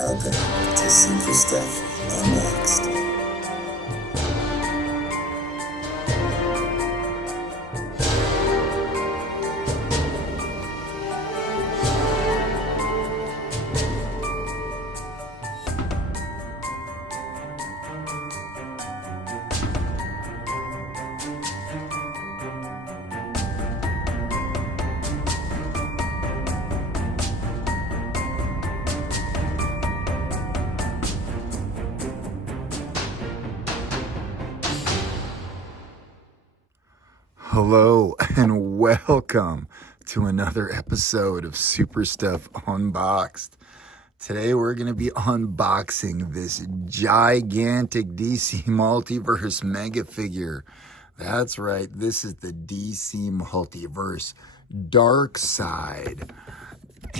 Welcome to Super Stuff Unboxed. Hello and welcome to another episode of Super Stuff Unboxed. Today we're going to be unboxing this gigantic DC Multiverse mega figure. That's right, this is the DC Multiverse DARKSEID.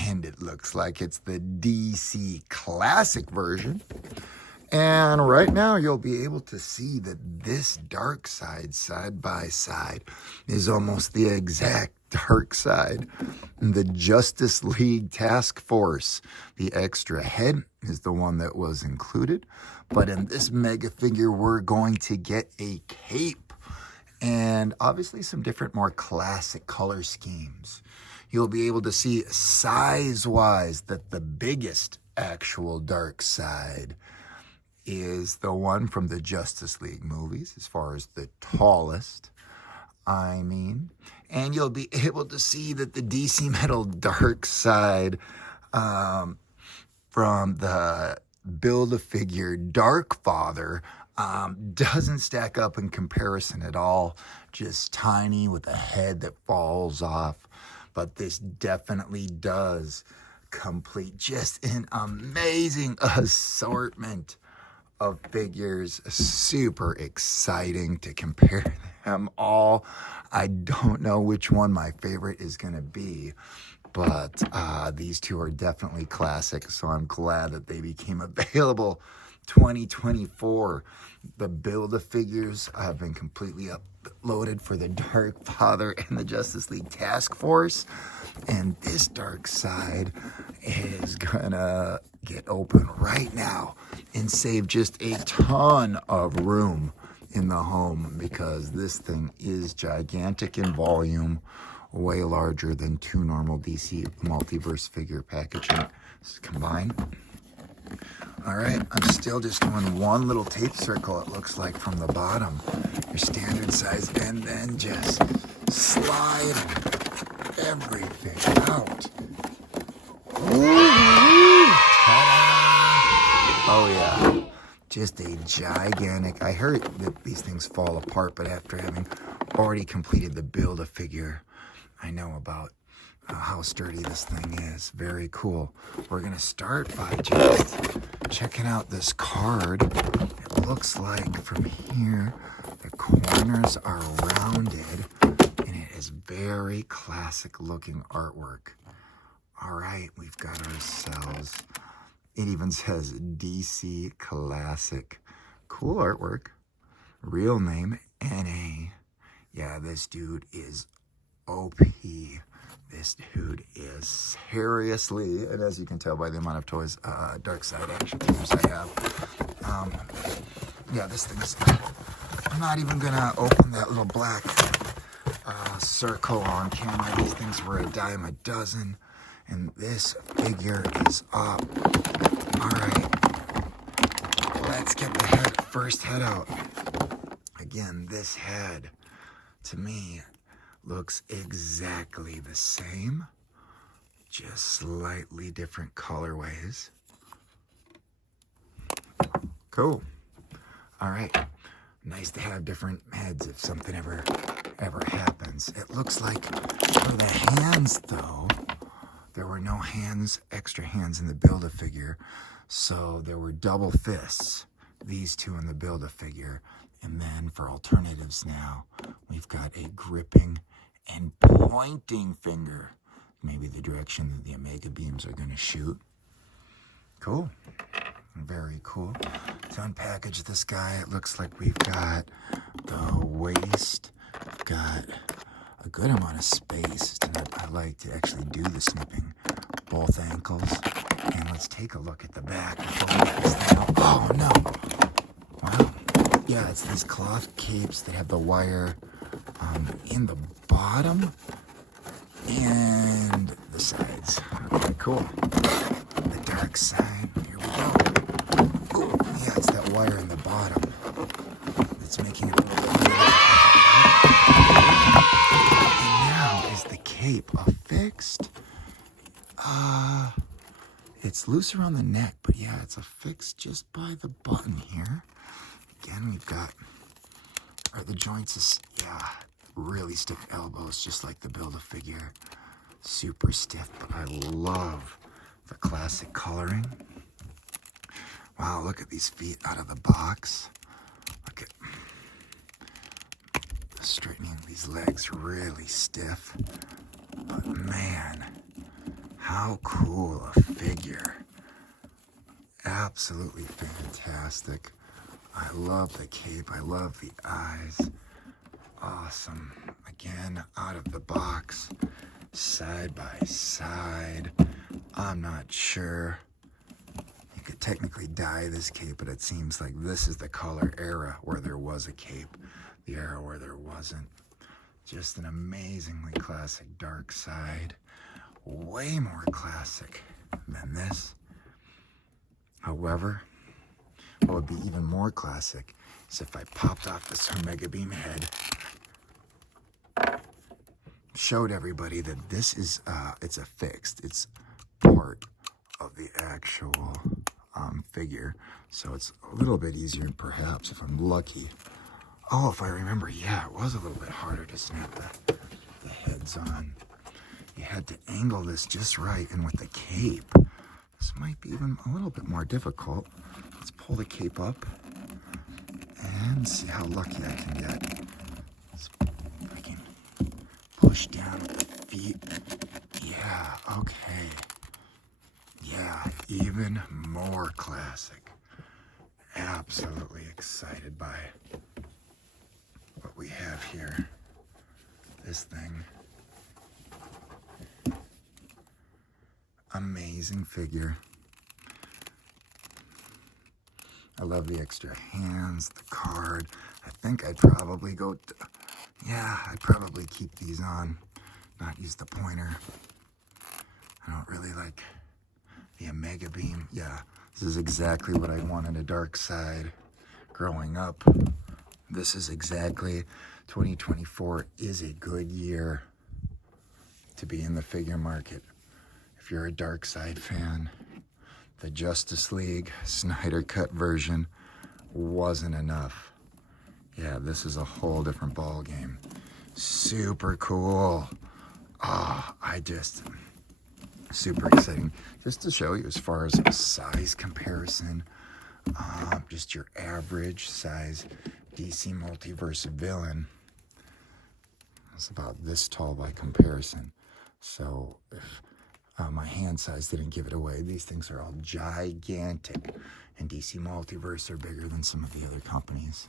And it looks like it's the DC Classic version. And right now you'll be able to see that this DARKSEID side by side is almost the exact DARKSEID. The Justice League Task Force. The extra head is the one that was included. But in this mega figure, we're going to get a cape. And obviously some different, more classic color schemes. You'll be able to see size-wise that the biggest actual DARKSEID is the one from the Justice League movies, as far as the tallest, and you'll be able to see that the DC Metal DARKSEID from the Build-A-Figure Darkfather doesn't stack up in comparison at all, just tiny with a head that falls off, but this definitely does complete just an amazing assortment of figures. Super exciting to compare them all. I don't know which one my favorite is going to be, but these two are definitely classic, so I'm glad that they became available 2024. The Build-A-Figures have been completely uploaded for the Darkfather and the Justice League Task Force, and this DARKSEID is gonna get open right now and save just a ton of room in the home, because this thing is gigantic in volume, way larger than two normal DC Multiverse figure packaging combined. All right, I'm still just doing one little tape circle, it looks like, from the bottom, your standard size, and then just slide everything out. Oh yeah, just a gigantic, I heard that these things fall apart, but after having already completed the Build-A-Figure, I know about how sturdy this thing is. Very cool. We're gonna start by just checking out this card. It looks like from here, the corners are rounded, and it is very classic looking artwork. All right, we've got ourselves, it even says DC Classic. Cool artwork. Real name, NA. Yeah, this dude is OP. This dude is seriously, and as you can tell by the amount of toys, DARKSEID action figures I have. Yeah, this thing's, I'm not even gonna open that little black circle on camera. These things were a dime a dozen. And this figure is up. All right, let's get the first head out. Again, this head, to me, looks exactly the same, just slightly different colorways. Cool. All right, nice to have different heads if something ever happens. It looks like for the hands, though, there were no hands, extra hands in the Build-A-Figure, so there were double fists, these two in the Build-A-Figure. And then for alternatives now, we've got a gripping and pointing finger, maybe the direction that the Omega beams are going to shoot. Cool. Very cool. To unpackage this guy, it looks like we've got the waist, we've got a good amount of space. I like to actually do the snipping both ankles. And let's take a look at the back before we get this thing up. Oh no! Wow. Yeah, it's these cloth capes that have the wire in the bottom and the sides. Okay, cool. The dark side. Here we go. Ooh, yeah, it's that wire in the bottom that's making it a little bit more difficult. And now is the cape affixed? It's loose around the neck, but yeah, it's affixed just by the button here. Again, we've got, the joints, yeah, really stiff elbows, just like the Build-A-Figure. Super stiff, but I love the classic coloring. Wow, look at these feet out of the box. Look at straightening these legs, really stiff. But man, how cool a figure. Absolutely fantastic. I love the cape. I love the eyes. Awesome. Again, out of the box, side by side. I'm not sure. You could technically dye this cape, but it seems like this is the color era where there was a cape, the era where there wasn't. Just an amazingly classic DARKSEID. Way more classic than this. However, what would be even more classic is if I popped off this Omega Beam head, showed everybody that this is, it's affixed. It's part of the actual figure. So it's a little bit easier, perhaps, if I'm lucky. Oh, if I remember, yeah, it was a little bit harder to snap the heads on. You had to angle this just right, and with the cape, this might be even a little bit more difficult. Let's pull the cape up and see how lucky I can get. I can push down with the feet. Yeah, okay. Yeah, even more classic. Absolutely excited by what we have here. This thing. Amazing figure. I love the extra hands, the card. I think I'd probably I'd probably keep these on, not use the pointer. I don't really like the Omega Beam. Yeah, this is exactly what I wanted a DARKSEID growing up. This is exactly, 2024 is a good year to be in the figure market. If you're a DARKSEID fan, the Justice League Snyder Cut version wasn't enough. Yeah, this is a whole different ball game. Super cool. Super exciting. Just to show you as far as a size comparison, just your average size DC Multiverse villain is about this tall by comparison. So if my hand size didn't give it away, these things are all gigantic, and DC Multiverse are bigger than some of the other companies.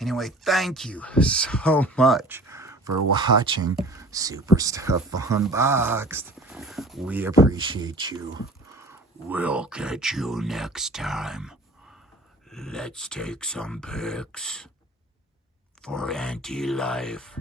Anyway, thank you so much for watching Super Stuff Unboxed. We appreciate you. We'll catch you next time. Let's take some pics for Anti-Life.